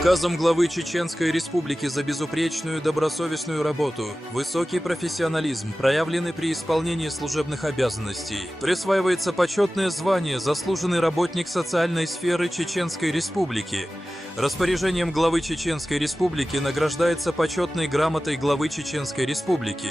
Указом главы Чеченской Республики за безупречную добросовестную работу, высокий профессионализм, проявленный при исполнении служебных обязанностей, присваивается почетное звание «Заслуженный работник социальной сферы Чеченской Республики». Распоряжением главы Чеченской Республики награждается почетной грамотой главы Чеченской Республики.